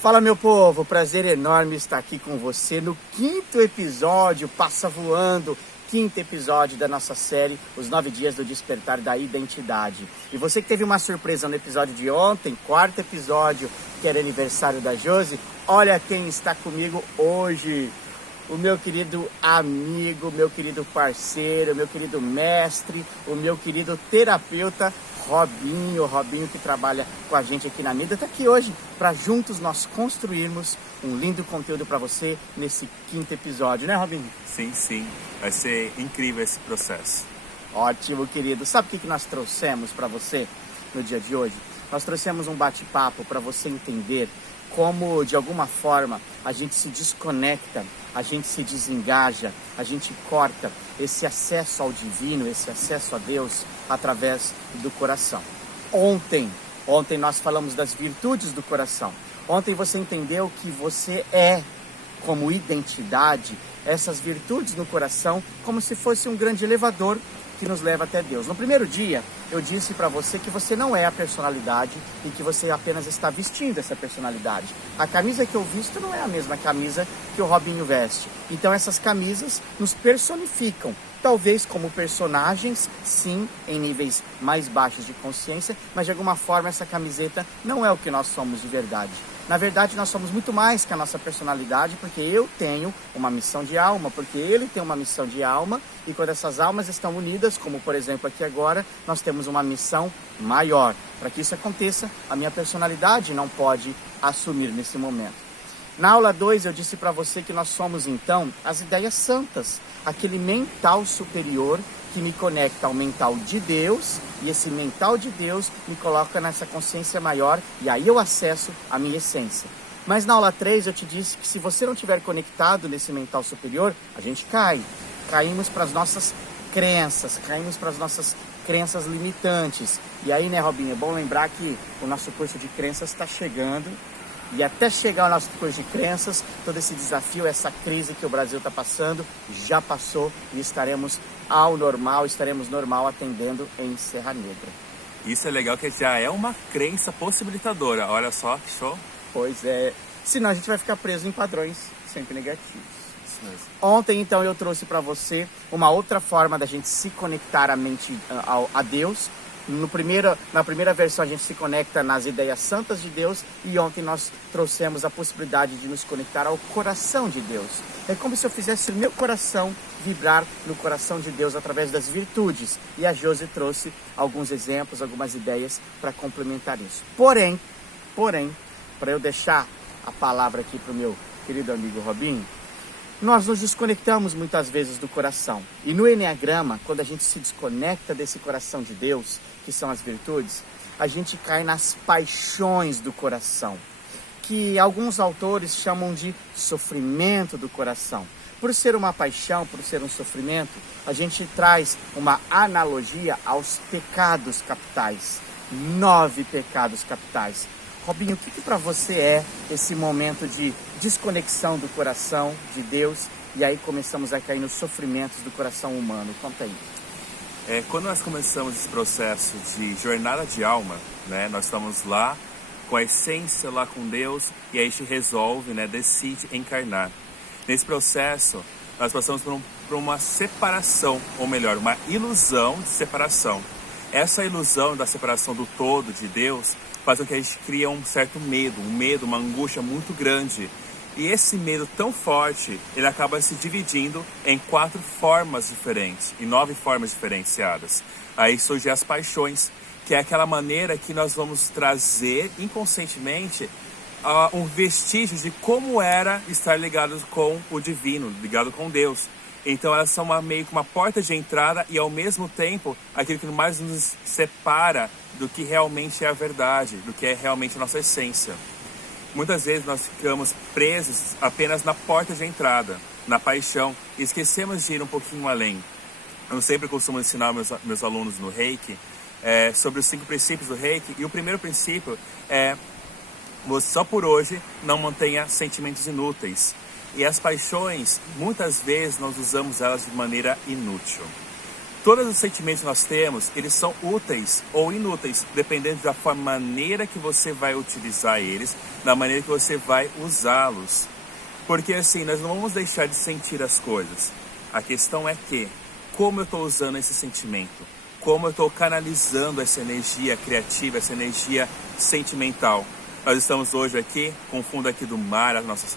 Fala, meu povo, prazer enorme estar aqui com você no quinto episódio, passa voando, quinto episódio da nossa série, Os 9 Dias do Despertar da Identidade. E você que teve uma surpresa no episódio de ontem, quarto episódio, que era aniversário da Josi, olha quem está comigo hoje. O meu querido amigo, meu querido parceiro, meu querido mestre, o meu querido terapeuta, Robinho que trabalha com a gente aqui na Nida, está aqui hoje para juntos nós construirmos um lindo conteúdo para você nesse quinto episódio, né, Robinho? Sim, vai ser incrível esse processo. Ótimo, querido. Sabe o que nós trouxemos para você no dia de hoje? Nós trouxemos um bate-papo para você entender como, de alguma forma, a gente se desconecta, a gente se desengaja, a gente corta esse acesso ao divino, esse acesso a Deus através do coração. Ontem nós falamos das virtudes do coração. Ontem você entendeu que você é, como identidade, essas virtudes no coração, como se fosse um grande elevador que nos leva até Deus. No primeiro dia, eu disse para você que você não é a personalidade e que você apenas está vestindo essa personalidade. A camisa que eu visto não é a mesma camisa que o Robinho veste. Então essas camisas nos personificam, talvez como personagens, sim, em níveis mais baixos de consciência, mas de alguma forma essa camiseta não é o que nós somos de verdade. Na verdade, nós somos muito mais que a nossa personalidade, porque eu tenho uma missão de alma, porque ele tem uma missão de alma, e quando essas almas estão unidas, como por exemplo aqui agora, nós temos uma missão maior. Para que isso aconteça, a minha personalidade não pode assumir nesse momento. Na aula 2 eu disse para você que nós somos então as ideias santas, aquele mental superior que me conecta ao mental de Deus, e esse mental de Deus me coloca nessa consciência maior, e aí eu acesso a minha essência. Mas na aula 3 eu te disse que se você não estiver conectado nesse mental superior, a gente cai. Caímos para as nossas crenças, caímos para as nossas crenças limitantes. E aí, né, Robinho, é bom lembrar que o nosso curso de crenças está chegando. E até chegar ao nosso curso de crenças, todo esse desafio, essa crise que o Brasil está passando, já passou e estaremos normal atendendo em Serra Negra. Isso é legal, que já é uma crença possibilitadora. Olha só, que show. Pois é, senão a gente vai ficar preso em padrões sempre negativos. Isso mesmo. Ontem, então, eu trouxe para você uma outra forma da gente se conectar a Deus. Na primeira versão a gente se conecta nas ideias santas de Deus, e ontem nós trouxemos a possibilidade de nos conectar ao coração de Deus. É como se eu fizesse o meu coração vibrar no coração de Deus através das virtudes. E a Josi trouxe alguns exemplos, algumas ideias para complementar isso. Porém, para eu deixar a palavra aqui para o meu querido amigo Robinho, nós nos desconectamos muitas vezes do coração. E no Eneagrama, quando a gente se desconecta desse coração de Deus, que são as virtudes, a gente cai nas paixões do coração, que alguns autores chamam de sofrimento do coração. Por ser uma paixão, por ser um sofrimento, a gente traz uma analogia aos pecados capitais. 9 pecados capitais. Robinho, o que para você é esse momento de desconexão do coração de Deus, e aí começamos a cair nos sofrimentos do coração humano? Conta aí. Quando nós começamos esse processo de jornada de alma, né, nós estamos lá com a essência, lá com Deus, e aí a gente resolve, né, decide encarnar. Nesse processo, nós passamos por uma separação, ou melhor, uma ilusão de separação. Essa ilusão da separação do todo de Deus faz com que a gente crie um certo medo, uma angústia muito grande. E esse medo tão forte, ele acaba se dividindo em 4 formas diferentes, em 9 formas diferenciadas. Aí surgem as paixões, que é aquela maneira que nós vamos trazer inconscientemente um vestígio de como era estar ligado com o divino, ligado com Deus. Então elas são meio que uma porta de entrada, e ao mesmo tempo aquilo que mais nos separa do que realmente é a verdade, do que é realmente a nossa essência. Muitas vezes nós ficamos presos apenas na porta de entrada, na paixão, e esquecemos de ir um pouquinho além. Eu sempre costumo ensinar meus alunos no Reiki sobre os 5 princípios do Reiki, e o primeiro princípio é: você só por hoje não mantenha sentimentos inúteis. E as paixões, muitas vezes nós usamos elas de maneira inútil. Todos os sentimentos que nós temos, eles são úteis ou inúteis, dependendo da maneira que você vai utilizar eles, da maneira que você vai usá-los. Porque assim, nós não vamos deixar de sentir as coisas. A questão é que, como eu estou usando esse sentimento? Como eu estou canalizando essa energia criativa, essa energia sentimental? Nós estamos hoje aqui com o fundo aqui do mar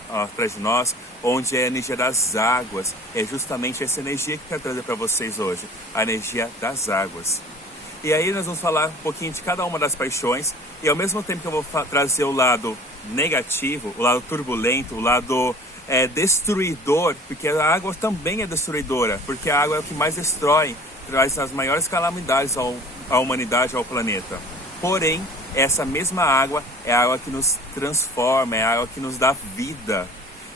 atrás de nós, onde é a energia das águas. É justamente essa energia que eu quero trazer para vocês hoje, a energia das águas. E aí nós vamos falar um pouquinho de cada uma das paixões, e ao mesmo tempo que eu vou trazer o lado negativo, o lado turbulento, o lado destruidor, porque a água também é destruidora, porque a água é o que mais destrói, traz as maiores calamidades à humanidade, ao planeta. Porém, essa mesma água é a água que nos transforma, é a água que nos dá vida.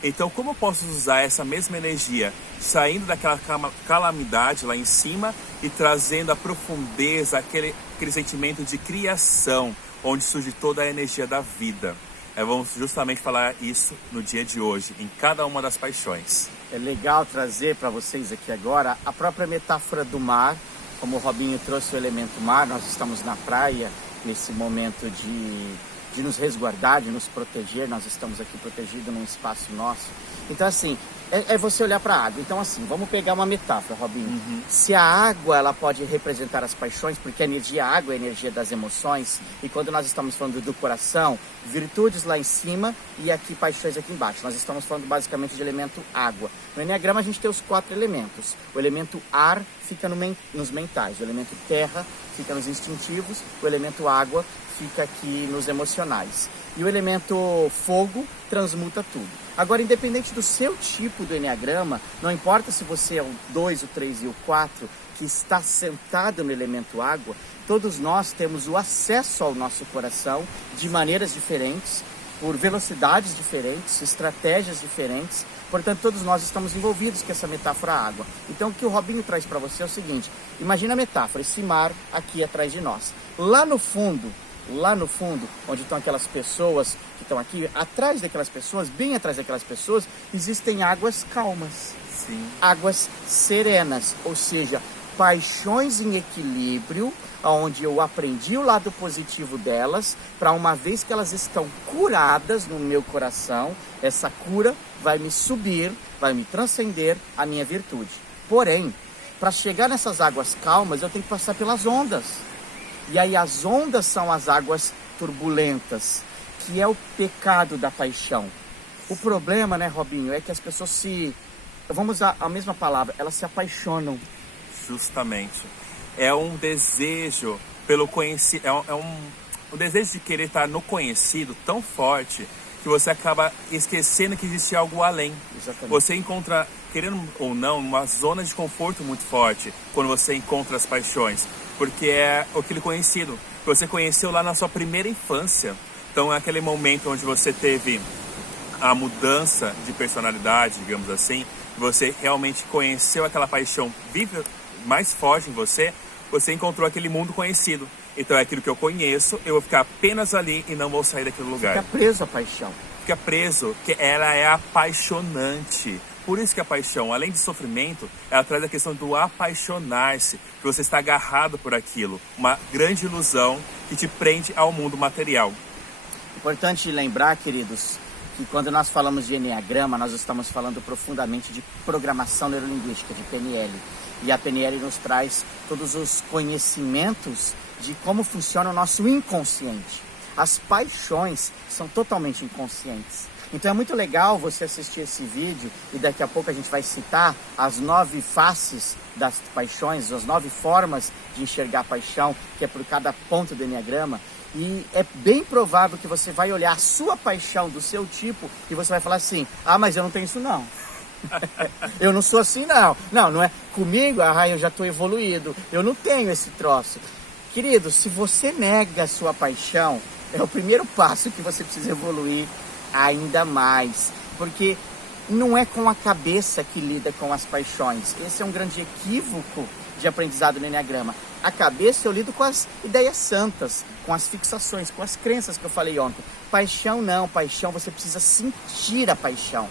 Então, como eu posso usar essa mesma energia, saindo daquela calamidade lá em cima e trazendo a profundeza, aquele sentimento de criação, onde surge toda a energia da vida? Vamos justamente falar isso no dia de hoje, em cada uma das paixões. É legal trazer para vocês aqui agora a própria metáfora do mar, como o Robinho trouxe o elemento mar. Nós estamos na praia, nesse momento de nos resguardar, de nos proteger. Nós estamos aqui protegidos num espaço nosso. Então assim, é você olhar para a água. Então assim, vamos pegar uma metáfora, Robinho. Se a água, ela pode representar as paixões, porque a energia água é a energia das emoções, e quando nós estamos falando do coração, virtudes lá em cima e aqui paixões aqui embaixo. Nós estamos falando basicamente de elemento água. No Enneagrama a gente tem os 4 elementos. O elemento ar fica nos mentais, o elemento terra fica nos instintivos, o elemento água fica aqui nos emocionais. E o elemento fogo transmuta tudo. Agora, independente do seu tipo do Enneagrama, não importa se você é o 2, o 3 e o 4, que está sentado no elemento água, todos nós temos o acesso ao nosso coração de maneiras diferentes, por velocidades diferentes, estratégias diferentes. Portanto, todos nós estamos envolvidos com essa metáfora água. Então, o que o Robinho traz para você é o seguinte: imagina a metáfora, esse mar aqui atrás de nós. Lá no fundo, onde estão aquelas pessoas que estão aqui, atrás daquelas pessoas, bem atrás daquelas pessoas, existem águas calmas. Sim. Águas serenas, ou seja, paixões em equilíbrio, onde eu aprendi o lado positivo delas, para uma vez que elas estão curadas no meu coração, essa cura vai me subir, vai me transcender a minha virtude. Porém, para chegar nessas águas calmas, eu tenho que passar pelas ondas. E aí as ondas são as águas turbulentas, que é o pecado da paixão. O problema, né, Robinho, é que as pessoas vamos usar a mesma palavra, elas se apaixonam. Justamente. É um desejo pelo conhecido, um desejo de querer estar no conhecido tão forte que você acaba esquecendo que existe algo além. Exatamente. Você encontra, querendo ou não, uma zona de conforto muito forte quando você encontra as paixões, porque é aquele conhecido que você conheceu lá na sua primeira infância. Então é aquele momento onde você teve a mudança de personalidade, digamos assim, você realmente conheceu aquela paixão viva, mais forte em você, você encontrou aquele mundo conhecido. Então é aquilo que eu conheço, eu vou ficar apenas ali e não vou sair daquele lugar. Fica preso à paixão. Fica preso, que ela é apaixonante. Por isso que a paixão, além de sofrimento, ela traz a questão do apaixonar-se, que você está agarrado por aquilo. Uma grande ilusão que te prende ao mundo material. Importante lembrar, queridos, que quando nós falamos de Enneagrama, nós estamos falando profundamente de programação neurolinguística, de PNL. E a PNL nos traz todos os conhecimentos de como funciona o nosso inconsciente. As paixões são totalmente inconscientes. Então é muito legal você assistir esse vídeo e daqui a pouco a gente vai citar as 9 faces das paixões, as 9 formas de enxergar a paixão, que é por cada ponto do Enneagrama. E é bem provável que você vai olhar a sua paixão do seu tipo e você vai falar assim: ah, mas eu não tenho isso não. Eu não sou assim não. Não é comigo, eu já estou evoluído. Eu não tenho esse troço. Querido, se você nega a sua paixão, é o primeiro passo que você precisa evoluir ainda mais. Porque não é com a cabeça que lida com as paixões. Esse é um grande equívoco de aprendizado no Enneagrama. A cabeça eu lido com as ideias santas, com as fixações, com as crenças que eu falei ontem. Paixão não, paixão você precisa sentir a paixão.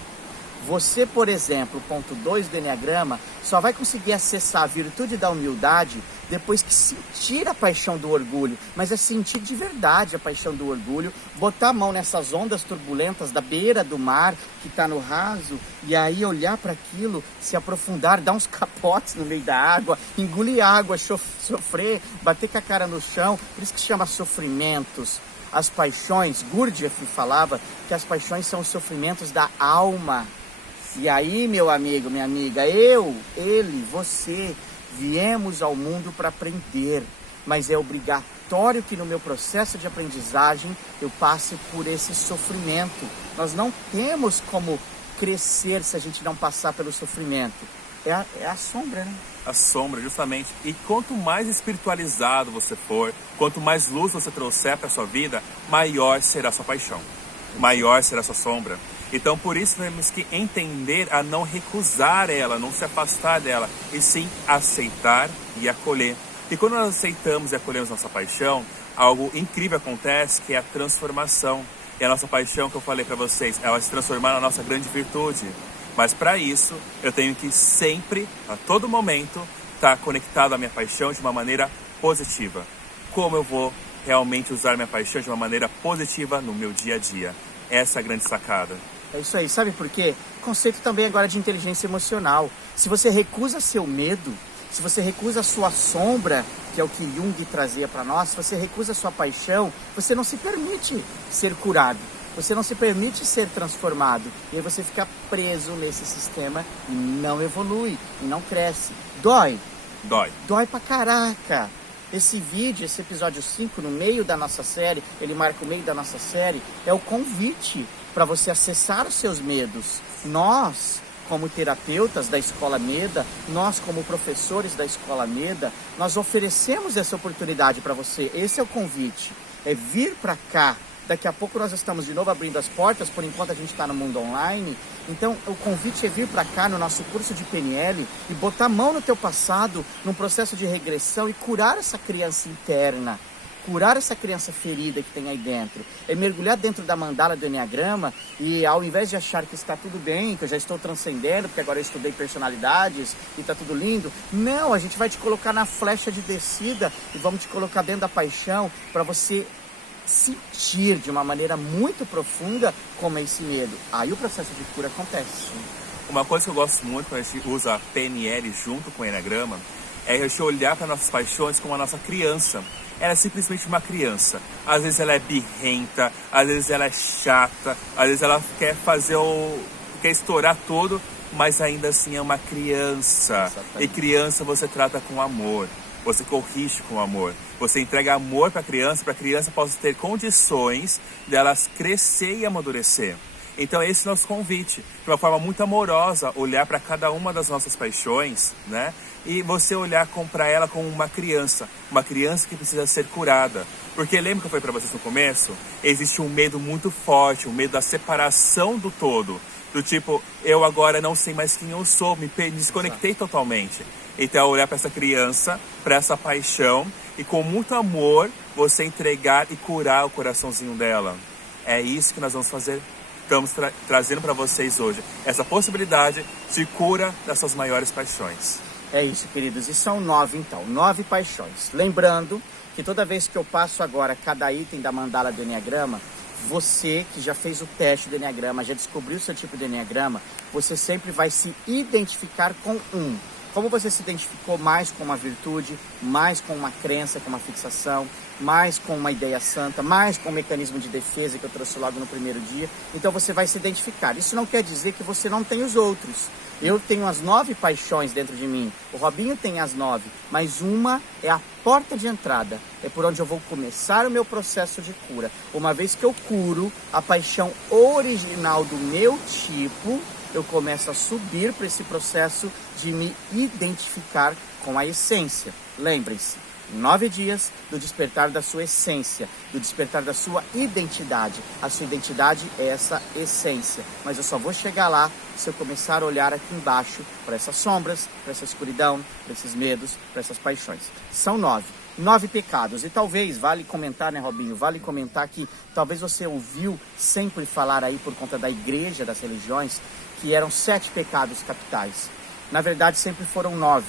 Você, por exemplo, ponto 2 do Enneagrama, só vai conseguir acessar a virtude da humildade depois que sentir a paixão do orgulho, mas é sentir de verdade a paixão do orgulho, botar a mão nessas ondas turbulentas da beira do mar, que está no raso, e aí olhar para aquilo, se aprofundar, dar uns capotes no meio da água, engolir água, sofrer, bater com a cara no chão, por isso que se chama sofrimentos. As paixões, Gurdjieff falava que as paixões são os sofrimentos da alma. E aí, meu amigo, minha amiga, ele, você, viemos ao mundo para aprender, mas é obrigatório que no meu processo de aprendizagem eu passe por esse sofrimento. Nós não temos como crescer se a gente não passar pelo sofrimento. É a sombra, né? A sombra, justamente. E quanto mais espiritualizado você for, quanto mais luz você trouxer para a sua vida, maior será a sua paixão, maior será a sua sombra. Então, por isso, temos que entender a não recusar ela, não se afastar dela, e sim aceitar e acolher. E quando nós aceitamos e acolhemos nossa paixão, algo incrível acontece, que é a transformação. E a nossa paixão, que eu falei para vocês, ela se transformar na nossa grande virtude. Mas para isso, eu tenho que sempre, a todo momento, estar conectado à minha paixão de uma maneira positiva. Como eu vou realmente usar minha paixão de uma maneira positiva no meu dia a dia? Essa é a grande sacada. É isso aí, sabe por quê? Conceito também agora de inteligência emocional. Se você recusa seu medo, se você recusa a sua sombra, que é o que Jung trazia para nós, se você recusa a sua paixão, você não se permite ser curado, você não se permite ser transformado. E aí você fica preso nesse sistema e não evolui, e não cresce. Dói. Dói pra caraca. Esse vídeo, esse episódio 5, no meio da nossa série, ele marca o meio da nossa série, é o convite para você acessar os seus medos. Nós, como terapeutas da Escola Meda, nós como professores da Escola Meda, nós oferecemos essa oportunidade para você. Esse é o convite, é vir para cá. Daqui a pouco nós estamos de novo abrindo as portas, por enquanto a gente está no mundo online. Então o convite é vir para cá no nosso curso de PNL e botar a mão no teu passado, num processo de regressão e curar essa criança interna. Curar essa criança ferida que tem aí dentro. É mergulhar dentro da mandala do Enneagrama e ao invés de achar que está tudo bem, que eu já estou transcendendo, porque agora eu estudei personalidades e está tudo lindo. Não, a gente vai te colocar na flecha de descida e vamos te colocar dentro da paixão para você sentir de uma maneira muito profunda como é esse medo. Aí o processo de cura acontece. Uma coisa que eu gosto muito quando a gente usa a PNL junto com o Enneagrama é a gente olhar para nossas paixões como a nossa criança. Ela é simplesmente uma criança. Às vezes ela é birrenta, às vezes ela é chata, às vezes ela quer quer estourar tudo, mas ainda assim é uma criança. Exatamente. E criança você trata com amor, você corrige com amor, você entrega amor para a criança possa ter condições delas crescer e amadurecer. Então esse é o nosso convite, de uma forma muito amorosa, olhar para cada uma das nossas paixões, né? E você olhar para ela como uma criança que precisa ser curada. Porque lembra que eu falei para vocês no começo? Existe um medo muito forte, um medo da separação do todo. Do tipo, eu agora não sei mais quem eu sou, me desconectei totalmente. Então olhar para essa criança, para essa paixão, e com muito amor, você entregar e curar o coraçãozinho dela. É isso que nós vamos fazer. Estamos trazendo para vocês hoje essa possibilidade de cura das suas maiores paixões. É isso, queridos. E são 9, então. 9 paixões. Lembrando que toda vez que eu passo agora cada item da mandala do Enneagrama, você que já fez o teste do Enneagrama, já descobriu o seu tipo de Enneagrama, você sempre vai se identificar com um. Como você se identificou mais com uma virtude, mais com uma crença, com uma fixação, mais com uma ideia santa, mais com um mecanismo de defesa que eu trouxe logo no primeiro dia, então você vai se identificar. Isso não quer dizer que você não tem os outros. Eu tenho as 9 paixões dentro de mim, o Robinho tem as 9, mas uma é a porta de entrada, é por onde eu vou começar o meu processo de cura. Uma vez que eu curo a paixão original do meu tipo, eu começo a subir para esse processo de me identificar com a essência. Lembrem-se, 9 dias do despertar da sua essência, do despertar da sua identidade. A sua identidade é essa essência, mas eu só vou chegar lá se eu começar a olhar aqui embaixo para essas sombras, para essa escuridão, para esses medos, para essas paixões. São 9 pecados. E talvez, vale comentar, né, Robinho? Vale comentar que talvez você ouviu sempre falar aí por conta da igreja, das religiões, que eram 7 pecados capitais. Na verdade, sempre foram 9.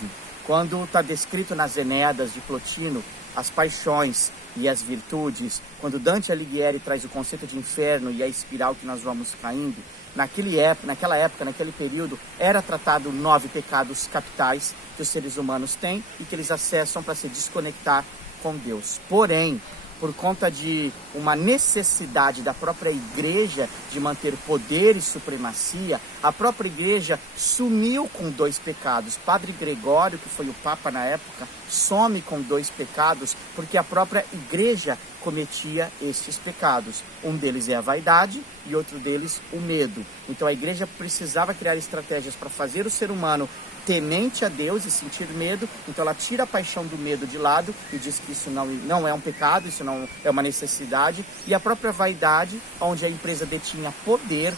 Quando está descrito nas Eneadas de Plotino, as paixões e as virtudes, quando Dante Alighieri traz o conceito de inferno e a espiral que nós vamos caindo, naquela época, naquele período, era tratado 9 pecados capitais que os seres humanos têm e que eles acessam para se desconectar com Deus. Porém, por conta de uma necessidade da própria igreja de manter poder e supremacia, a própria igreja sumiu com 2 pecados. Padre Gregório, que foi o Papa na época, some com 2 pecados, porque a própria igreja cometia estes pecados. Um deles é a vaidade e outro deles o medo. Então a igreja precisava criar estratégias para fazer o ser humano temente a Deus e sentir medo, então ela tira a paixão do medo de lado e diz que isso não é um pecado, isso não é uma necessidade, e a própria vaidade, onde a empresa detinha poder,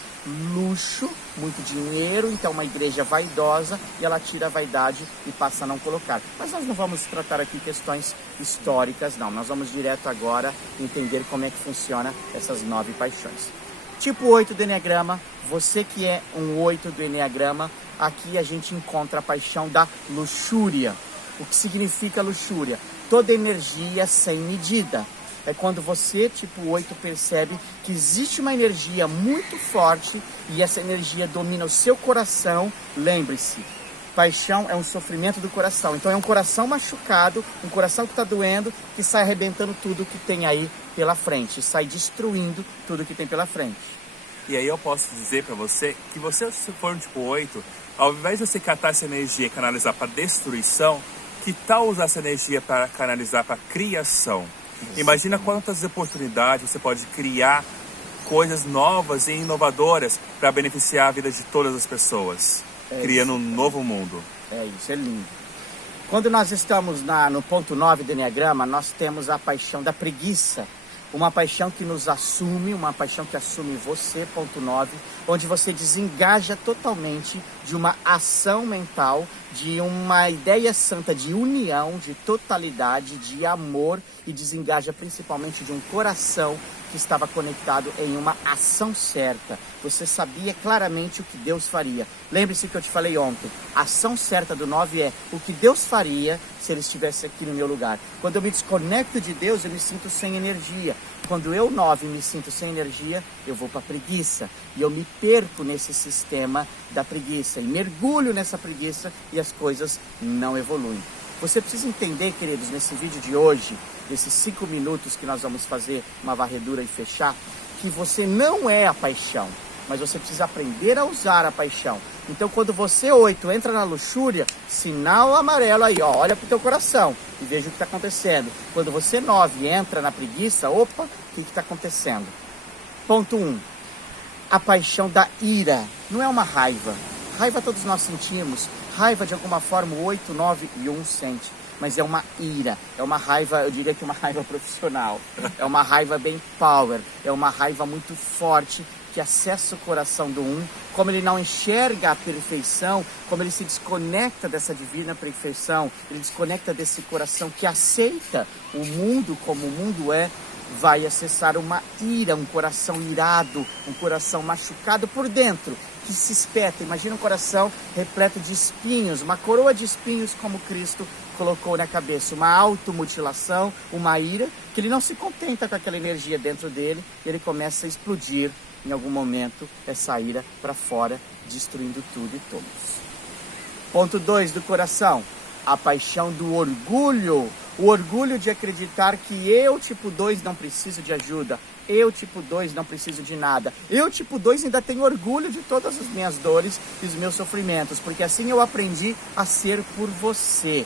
luxo, muito dinheiro, então uma igreja vaidosa, e ela tira a vaidade e passa a não colocar. Mas nós não vamos tratar aqui questões históricas, não, nós vamos direto agora entender como é que funciona essas 9 paixões. Tipo 8 do Eneagrama, você que é um 8 do Eneagrama, aqui a gente encontra a paixão da luxúria. O que significa luxúria? Toda energia sem medida. É quando você, tipo 8, percebe que existe uma energia muito forte e essa energia domina o seu coração. Lembre-se, paixão é um sofrimento do coração. Então é um coração machucado, um coração que está doendo, que sai arrebentando tudo que tem aí pela frente, sai destruindo tudo que tem pela frente. E aí eu posso dizer para você que você, se for um tipo 8, ao invés de você catar essa energia e canalizar para destruição, que tal usar essa energia para canalizar para criação? Imagina quantas oportunidades você pode criar, coisas novas e inovadoras para beneficiar a vida de todas as pessoas, criando um novo mundo. É isso, é lindo. Quando nós estamos no ponto 9 do Eneagrama, nós temos a paixão da preguiça. Uma paixão que nos assume, uma paixão que assume você, ponto 9, onde você desengaja totalmente de uma ação mental, de uma ideia santa de união, de totalidade, de amor, e desengaja principalmente de um coração que estava conectado em uma ação certa. Você sabia claramente o que Deus faria. Lembre-se que eu te falei ontem, a ação certa do 9 é o que Deus faria se Ele estivesse aqui no meu lugar. Quando eu me desconecto de Deus, eu me sinto sem energia. Quando eu, 9, me sinto sem energia, eu vou para a preguiça. E eu me perco nesse sistema da preguiça. E mergulho nessa preguiça e as coisas não evoluem. Você precisa entender, queridos, nesse vídeo de hoje, nesses 5 minutos que nós vamos fazer uma varredura e fechar, que você não é a paixão, mas você precisa aprender a usar a paixão. Então, quando você, 8, entra na luxúria, sinal amarelo aí, ó, olha pro teu coração e veja o que está acontecendo. Quando você, 9, entra na preguiça, opa, o que está acontecendo? Ponto 1, a paixão da ira. Não é uma raiva. Raiva todos nós sentimos. Raiva, de alguma forma, o 8, 9 e 1 sente. Mas é uma ira, é uma raiva, eu diria que é uma raiva profissional. É uma raiva bem power, é uma raiva muito forte que acessa o coração do 1. Como ele não enxerga a perfeição, como ele se desconecta dessa divina perfeição, ele desconecta desse coração que aceita o mundo como o mundo é, vai acessar uma ira, um coração irado, um coração machucado por dentro, que se espeta. Imagina um coração repleto de espinhos, uma coroa de espinhos como Cristo colocou na cabeça, uma automutilação, uma ira, que ele não se contenta com aquela energia dentro dele, e ele começa a explodir em algum momento essa ira para fora, destruindo tudo e todos. Ponto 2 do coração, a paixão do orgulho. O orgulho de acreditar que eu, tipo 2, não preciso de ajuda. Eu, tipo 2, não preciso de nada. Eu, tipo 2, ainda tenho orgulho de todas as minhas dores e os meus sofrimentos, porque assim eu aprendi a ser por você.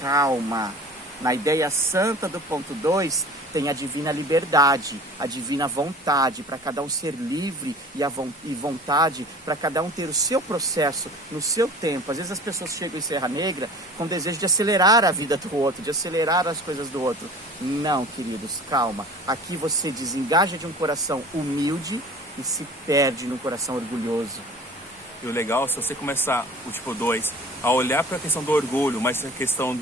Calma. Na ideia santa do ponto 2, tem a divina liberdade, a divina vontade, para cada um ser livre e vontade, para cada um ter o seu processo, no seu tempo. Às vezes as pessoas chegam em Serra Negra com desejo de acelerar a vida do outro, de acelerar as coisas do outro. Não, queridos, calma. Aqui você desengaja de um coração humilde e se perde num coração orgulhoso. E o legal, se você começar o tipo 2 a olhar para a questão do orgulho, mas a questão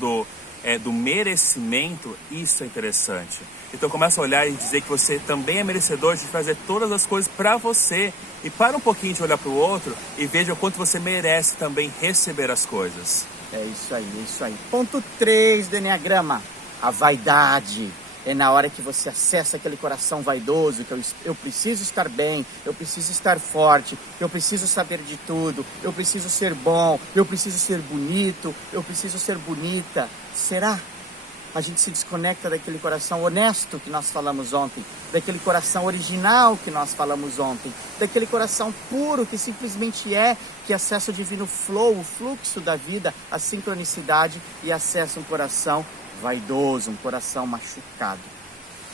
do merecimento, isso é interessante. Então começa a olhar e dizer que você também é merecedor de fazer todas as coisas para você. E para um pouquinho de olhar para o outro e veja o quanto você merece também receber as coisas. É isso aí, é isso aí. Ponto 3 do Enneagrama, a vaidade. É na hora que você acessa aquele coração vaidoso, que eu preciso estar bem, eu preciso estar forte, eu preciso saber de tudo, eu preciso ser bom, eu preciso ser bonito, eu preciso ser bonita. Será? A gente se desconecta daquele coração honesto que nós falamos ontem, daquele coração original que nós falamos ontem, daquele coração puro que simplesmente que acessa o divino flow, o fluxo da vida, a sincronicidade, e acessa um coração vaidoso, um coração machucado.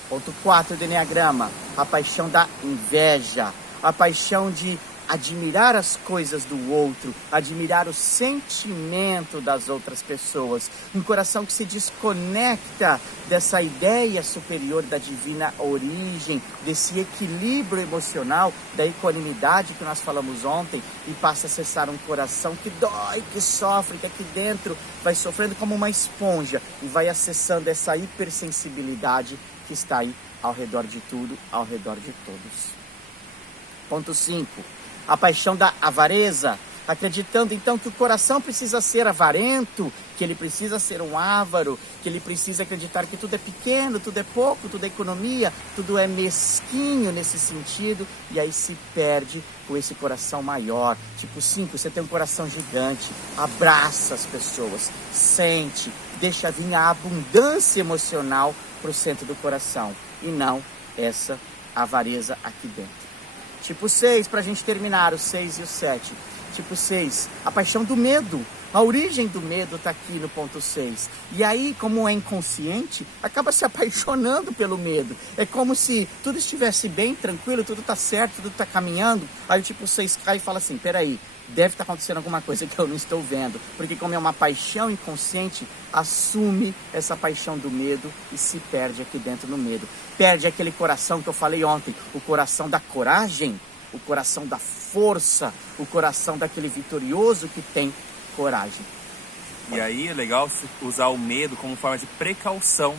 Ponto 4 do Enneagrama, a paixão da inveja, a paixão de admirar as coisas do outro, admirar o sentimento das outras pessoas, um coração que se desconecta dessa ideia superior da divina origem, desse equilíbrio emocional, da equanimidade que nós falamos ontem, e passa a acessar um coração que dói, que sofre, que aqui dentro vai sofrendo como uma esponja e vai acessando essa hipersensibilidade que está aí ao redor de tudo, ao redor de todos. Ponto 5. A paixão da avareza, acreditando então que o coração precisa ser avarento, que ele precisa ser um avaro, que ele precisa acreditar que tudo é pequeno, tudo é pouco, tudo é economia, tudo é mesquinho nesse sentido, e aí se perde com esse coração maior. Tipo 5, você tem um coração gigante, abraça as pessoas, sente, deixa vir a abundância emocional para o centro do coração, e não essa avareza aqui dentro. Tipo 6, para a gente terminar, o 6 e o 7. Tipo 6, a paixão do medo. A origem do medo está aqui no ponto 6. E aí, como é inconsciente, acaba se apaixonando pelo medo. É como se tudo estivesse bem, tranquilo, tudo está certo, tudo está caminhando. Aí o tipo 6 cai e fala assim, peraí, deve estar acontecendo alguma coisa que eu não estou vendo. Porque como é uma paixão inconsciente, assume essa paixão do medo e se perde aqui dentro no medo. Perde aquele coração que eu falei ontem, o coração da coragem, o coração da força, o coração daquele vitorioso que tem coragem. E aí é legal usar o medo como forma de precaução,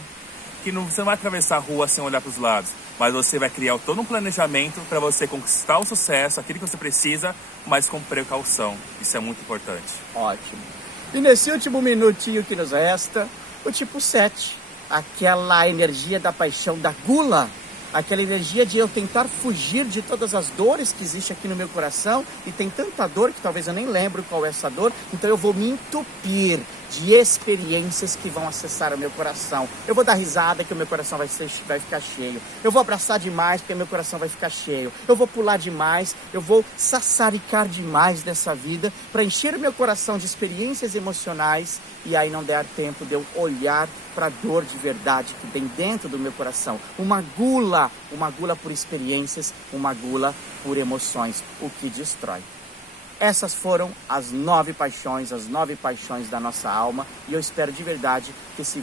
que você não vai atravessar a rua sem olhar para os lados, mas você vai criar todo um planejamento para você conquistar o sucesso, aquilo que você precisa, mas com precaução. Isso é muito importante. Ótimo. E nesse último minutinho que nos resta, o tipo 7, aquela energia da paixão da gula, aquela energia de eu tentar fugir de todas as dores que existem aqui no meu coração, e tem tanta dor que talvez eu nem lembro qual é essa dor, então eu vou me entupir de experiências que vão acessar o meu coração. Eu vou dar risada que o meu coração vai ficar cheio. Eu vou abraçar demais porque meu coração vai ficar cheio. Eu vou pular demais, eu vou sassaricar demais dessa vida para encher o meu coração de experiências emocionais, e aí não der tempo de eu olhar para a dor de verdade que tem dentro do meu coração. Uma gula por experiências, uma gula por emoções, o que destrói. Essas foram as 9 paixões da nossa alma, e eu espero de verdade que esse